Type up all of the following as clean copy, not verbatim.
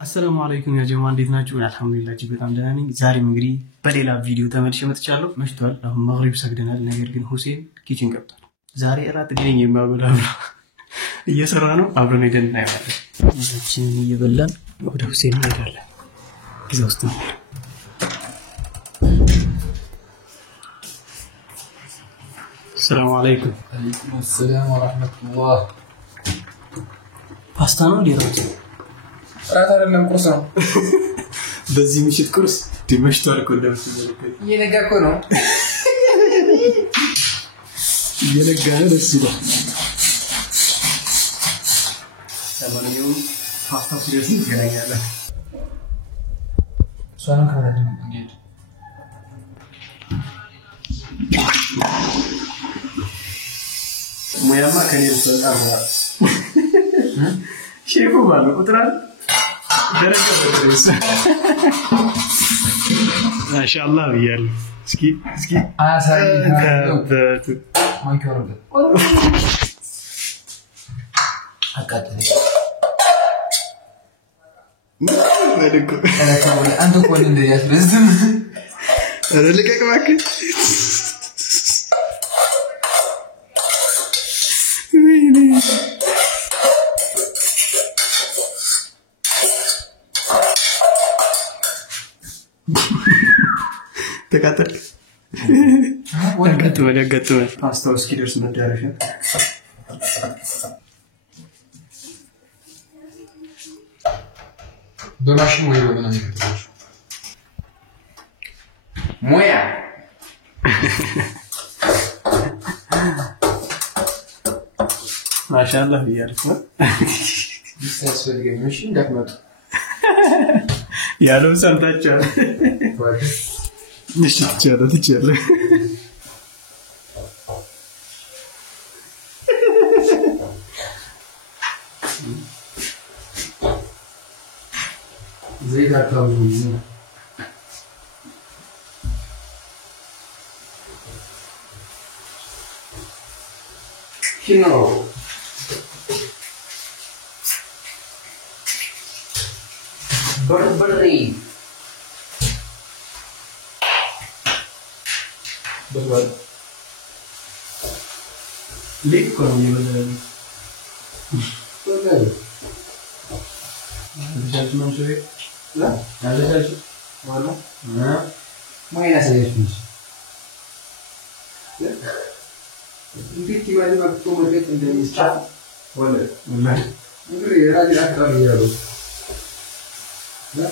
السلام عليكم يا جماعه እንዴት ናችሁ? አልሐምዱሊላህ እጅግ በጣም ደህና ነኝ። ዛሬም እንግዲህ በሌላ ቪዲዮ ተመልሼ መጥቻለሁ። መሽቷል። አሁን መግሪብ ሰግደናል። ነገር ግን ሁሴን ኪችን ገብቷል። ዛሬ እራት ግን የሚያበላው እየሰራ ነው። አብረን ሄደን እናያለን። እዚህችን እየበላን ወደ ሁሴን እንሄዳለን። እዛ ውስጥ ነው። السلام عليكم. وعليكم السلام ورحمة الله. ፓስታ ነው ዲራቱ أنا لم أقصر. በዚህ ምሽት ቁርስ ዲመሽቷል እኮ እንደምትመለከቱ ينقى كونه. እየነጋ ነው ደስ ይላል። ለማንኛውም ፓስታ ሲደርስ እንገናኛለን። سؤال كمان نجيب. ሙያማ ከኔ ተጣጣ ሼፉ ማለት ቁጥራል ደረቀ ማሻአላህ ብያለሁ። እስኪ አሳይ ከበቱ ማይክሮፎን አቃጥለ ወደቁ አንተ ቆይ እንደያስ በዝም ረልቀቅ እባክህ ተቃጠል ወደቀቱ ፓስታው እስኪደርስ መዳረሻ በማሽን ወይ በምን አይከተልሽ ሙያ ማሻአላህ ይያልኩ ይሳስፈልገኝ እሺ እንዳትመጡ ያለው ሰምታችኋል እሺ ትችላለህ ዘይት አካባቢ ኪኖ በርበሬ በርበሬ ሊክ ነው የሚበላው በርበሬ ለጃጅ መንሱሪ لا هذا جالس ولا ما يناسب ايش انت تبغى مكتوب البيت عند المسجد ولا نقول يا راجل اكثر يا رب لا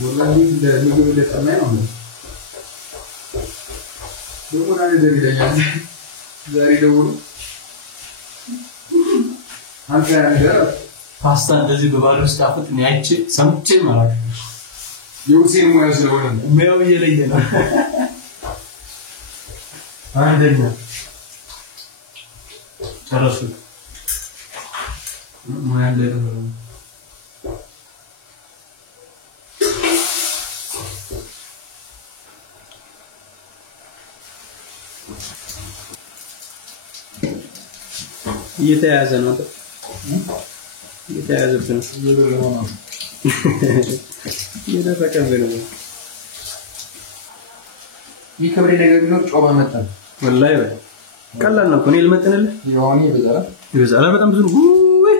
والله ده نقول ده تمام دوما انا دري داري دور انت انا ፓስታ እንደዚህ በባዶ ውስጥ አፍጥ ነው ያቺ ሰምቼ ማለት የሁሴን ሙያ ስለሆነ ሙያው እየለየ ነው አንደኛ ጨረሱ ሙያ ለለ እየተያዘ ነው يتعذبنا يتفكرنا يكبر ነገር ቢኖር ጮማ መጣን والله በይ ቀላል ነው ኮኔ ልመጥነልህ ይሆን ይበዛል በጣም ብዙ ወይ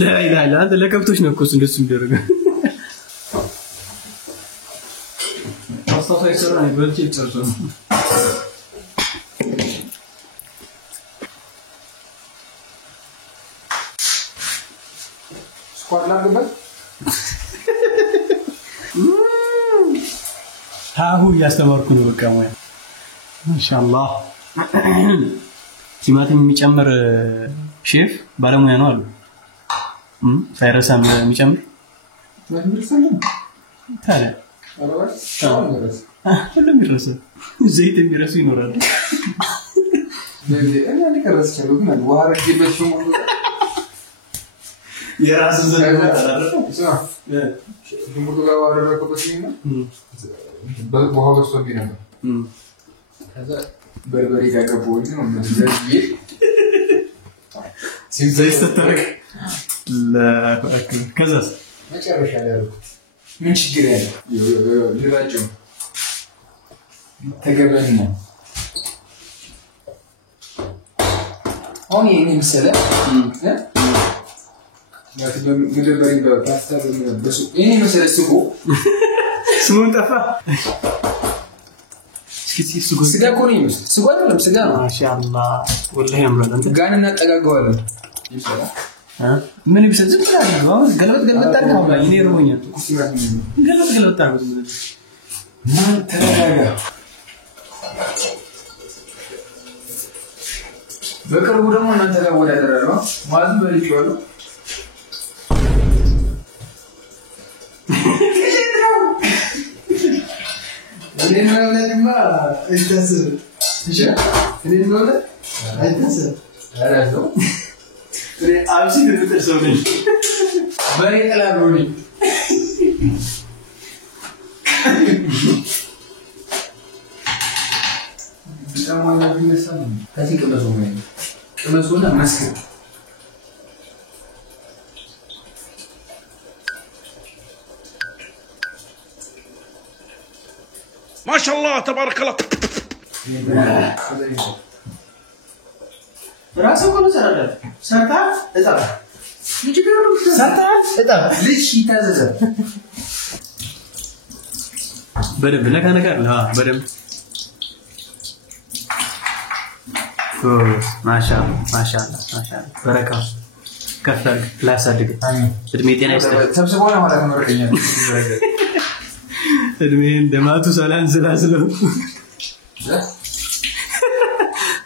لا اله الا انت ለከብቶች ነው እኮ እንደሱ እንደረገ አስተሳሰብ ይሰራል በልቼ ጨርሶ ስኳር ላድርግበት ታሁ ያስተማርኩ ነው በቃ ሙያ ማሻአላህ ቲማቲም የሚጨምር ሼፍ ባለሙያ ነው አሉ ሳይረሳም የሚጨምር ታዲያ ሁሉም ይረሳ ዘይት የሚረሱ ይኖራሉ እኔ ልከረስ ቻለው ግን ውሃ ረግበት ነው የራስ ዘለው አላረፈ ሽንኩርቱ ጋር አደረኩበት ነው በውሃ ውስጥ ነበር ከዛ በርበሬ ጋር ገባው ነው እንደዚህ ሲዘይት ተተረክ لا كذا ما تعرفش على من شجرة لراجع تقبلنا هوني مثلا ها ما تبغى مدبرين بقى تحتاج بس إيه مثلا السوق سمون تفا سكتي سوق سجا كوريمس سوق ولا سجا ما شاء الله والله يمرض أنت قاعدين نتلاقى ها من يبسط كلام ما قلبت تعرف ولا يني رومية قلبت تعرف ما تلاقى بكرة ولا ما نتلاقى ولا ترى ما أدري شو أنا ما ما إنتسر إيش أنا ما إنتسر أنا شو أنا أمشي تتسولين بري كلام روني بسمع أنا بنسمع هذي كمزومين كمزونا مسك ما شاء الله تبارك الله راسه كله سرده سرده إذا يجي كده سرده إذا ليش يتازز بدم لك أنا قال لا بدم ما شاء الله ما شاء الله ما شاء الله بركة كفر لا صدق تدميتين أستاذ سبسبونا ولا كمرقين تدمين دماتو سلام سلاسلو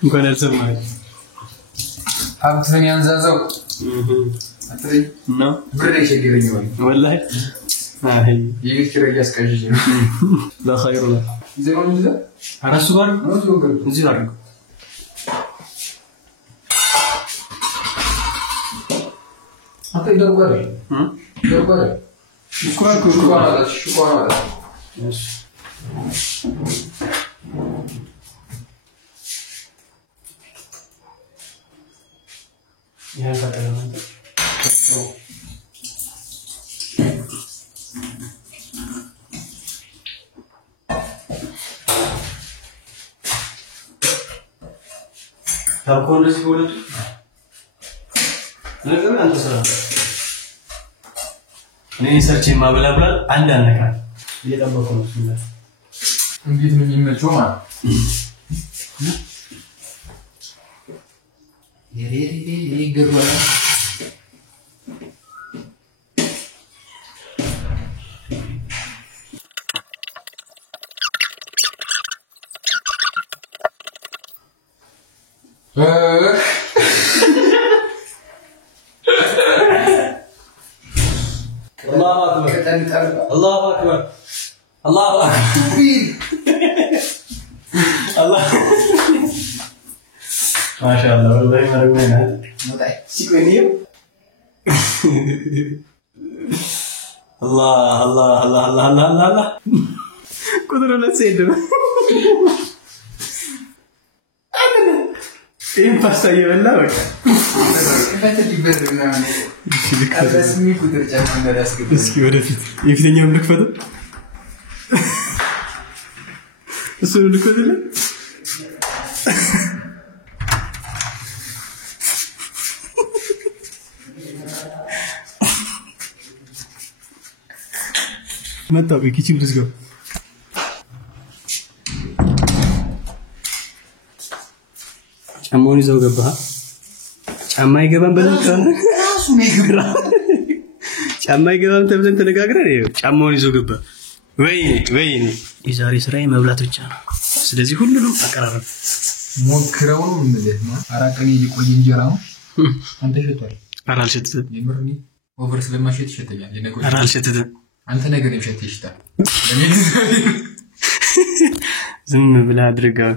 مكان السماء أبتني أنزازو أتري نو بريش يجري والله ما هي يجي كده ياس كاجي لا خير له زي ما نزل أنا سوار ما زوجر زيارك أنت يدور يدور شكرا ماشي يا فاتن طب كل شيء يقول أنا كمان أنت سلام أنا سيرش ما بلا بلا عندنا كان يتابعكم بسم الله እንዴት ነው የሚመቸው ማለት ይገባል الله أكبر الله أكبر الله أكبر الله ما شاء الله والله مرمينا متى سيكونيو الله الله الله الله الله الله الله كدروا لا تسيدوا إيه بس أيوة لا بس كيف تجيبنا الرسمي كتر جامع الناس كده اسكي ولا فيت يفتني يوم لك فضل اسمه لك فضل ما تابي كي تشوف رزقه ጫማውን ይዘው ገባ ጫማ ይገባን በለን ራሱ ነው ይግራ ጫማ ይገባን ተብለን ተነጋግረን ይኸው ጫማውን ይዘው ገባ ወይኔ የዛሬ ስራዬ መብላት ብቻ ነው ስለዚህ ሁሉንም አቀራረብ ሞክረው ነው ማለት ነው አራቀኝ ሊቆይ እንጀራ ነው አንተ ሸቷል አራል ሸተተ የምርኒ ኦቨር ስለማሸት ይሸተኛል የነገር አራል ሸተተ አንተ ነገር ይሸት ይሽታል ዝም ብላ አድርጋው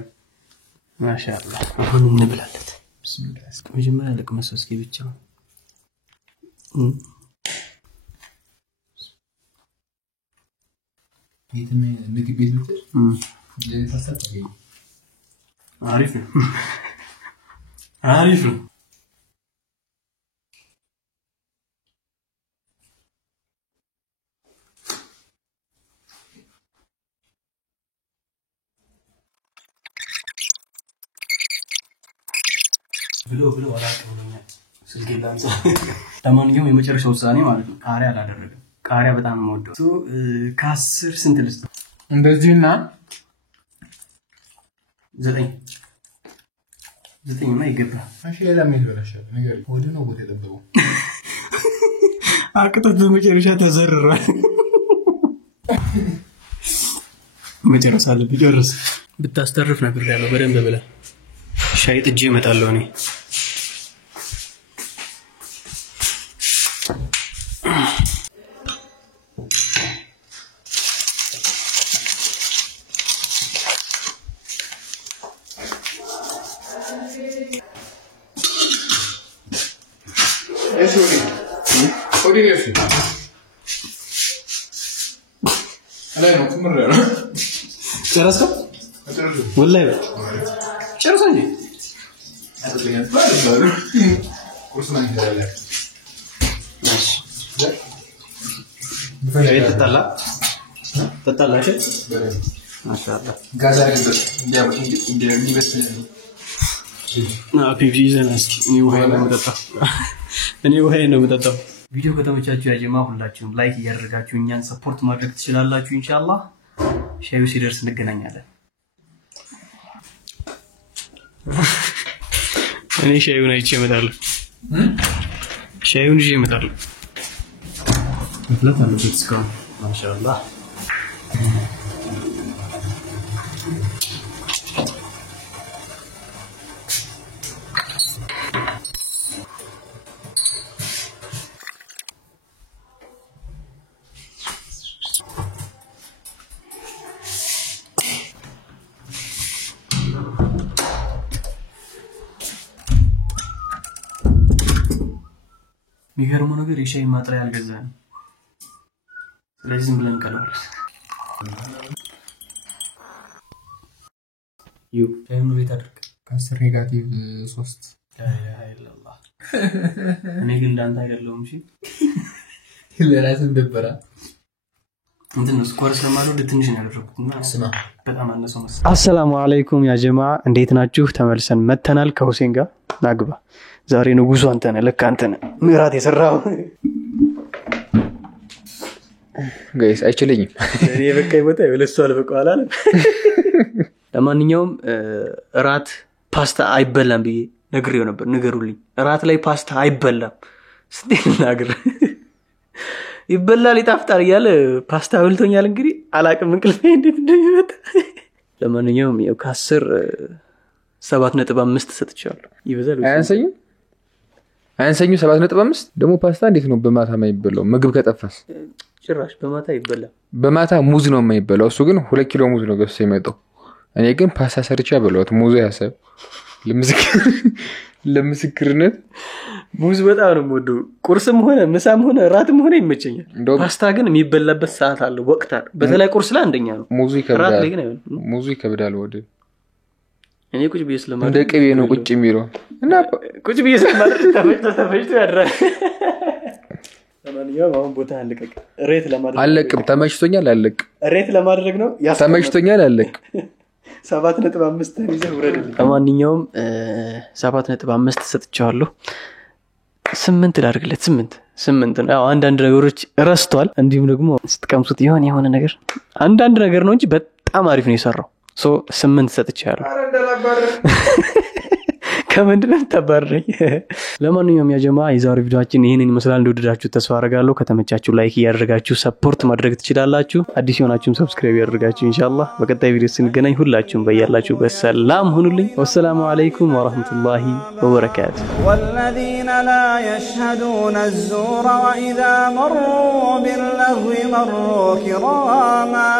ማሻአላህ አሁን እንብላለት ቢስሚላህ መጀመሪያ ለቅመስ እስኪ ብቻ የትም ምግብ ቤት ልትል ለታሳተኝ አሪፍ ነው አሪፍ ነው ብሎ አላቀምኛል ስልኬን ላምጣ ለማንኛውም የመጨረሻው ውሳኔ ማለት ነው ቃሪያ አላደረግም ቃሪያ በጣም ወደው ከ10 ስንት ልስጥ እንደዚህና 9 ما يقبل ماشي لا من ولا شيء نقول ودنا وتدبوا አቅቶት መጨረሻ ተዘርሯል መጨረሻ ለብጨርስ ብታስተርፍ ነበር ያለው በደንብ ብለ ሻይ ጥጄ እመጣለሁ እኔ Odinesi. Alay mı kumru ya? Çarası? Çarası. Vallahi bak. Çarası ne? Hadi gel. Böyle. Kursuna gidelim. Baş. Evet tatalla. Tatalla şey? Böyle. Maşallah. Gazar gibi. Ya bu indirelim besleyelim. Na pipi zenaski. Ni وهاي ነው መጣጣ. እኔ وهاي ነው መጣጣ. ቪዲዮ ከተመቻችሁ ያጀማ ሁላችሁም ላይክ ያደርጋችሁ እኛን ሰፖርት ማድረግ ትችላላችሁ ኢንሻአላህ ሻዩ ሲደርስ እንገናኛለን እኔ ሻዩን አይቼ እመጣለሁ ሻዩን ይዤ እመጣለሁ መፍላት አለበት እስካሁን ማሻአላህ የሚገርመው ነገር የሻይ ማጥሪያ አልገዛንም ስለዚህ ዝም ብለን ቀለዋል ሻዩን ቤት አድርግ ከ10 ኔጋቲቭ 3 አይላላ እኔ ግን እንዳንተ አይደለሁም እሺ ለራስን ደበራ እንትን ስኳርስ ለማለው ለትንሽ ነው ያደረኩትና ስማ በጣም አነሰው መሰለኝ አሰላሙ አለይኩም ያ ጀማዓ እንዴት ናችሁ ተመልሰን መተናል ከሁሴን ጋር ናግባ ዛሬ ንጉሱ አንተ ነህ ለካ አንተ ነህ ምራት የሰራው ጋይስ አይችልኝም እኔ በቃ ይወጣ ይለሱ አልበቃው አላለ ለማንኛውም ራት ፓስታ አይበላም ብዬ ነግሬው ነበር ንገሩልኝ ራት ላይ ፓስታ አይበላም ስትናገር ይበላል ይጣፍጣል ያለ ፓስታ በልቶኛል እንግዲህ አላቅም እንቅልፌ እንዴት እንደሚመጣ ለማንኛውም ያው ከ10 7.5 ሰጥቻለሁ ይበዛል አያንሰኝም 7.5 ደግሞ ፓስታ እንዴት ነው በማታ የማይበላው ምግብ ከጠፋስ ጭራሽ በማታ ይበላል በማታ ሙዝ ነው የማይበላው እሱ ግን 2 ኪሎ ሙዝ ነው ገዝቶ የመጣው እኔ ግን ፓስታ ሰርቻ በለውት ሙዝ ያሰብ ለምስክርነት ሙዝ በጣም ነው ወዶ ቁርስም ሆነ ምሳም ሆነ ራትም ሆነ ይመቸኛል ፓስታ ግን የሚበላበት ሰዓት አለ ወቅት አለ በተለይ ቁርስ ላይ አንደኛ ነው ሙዝ ይከብዳል ወደ እኔ ቁጭ ብዬ ስለማለት እንደ ቅቤ ነው ቁጭ የሚለው እና ቁጭ ብዬ ስለማለት ተፈጭቶ ያድራል ለማንኛውም አሁን ቦታ አለቀቅ ሬት ለማድረግ አለቅም ተመችቶኛል አለቅ ሬት ለማድረግ ነው ተመችቶኛል አለቅ 7.5 ይዘህ ወረደልኝ ለማንኛውም 7.5 ሰጥቻለሁ 8 ላድርግለት 8 ነው አንዳንድ ነገሮች ረስቷል እንዲሁም ደግሞ ስትቀምሱት የሆነ ነገር አንዳንድ ነገር ነው እንጂ በጣም አሪፍ ነው የሰራው ሶ 8 ሰጥቻለሁ ከመንደም ተባረኝ ለማንኛውም ያ ጀማዓ የዛሬው ቪዲዮአችን ይሄንን ይመስላል እንደወደዳችሁ ተስፋ አደርጋለሁ ከተመቻችሁ ላይክ ያደርጋችሁ ሰፖርት ማድረግ ትችላላችሁ አዲስ የሆናችሁም ሰብስክራይብ ያደርጋችሁ ኢንሻአላህ በቀጣይ ቪዲዮ ስንገናኝ ሁላችሁም በያላችሁ በሰላም ሁኑልኝ ወሰላሙ አለይኩም ወራህመቱላሂ ወበረካቱ والذين لا يشهدون الزور وإذا مروا باللغو مروا كراما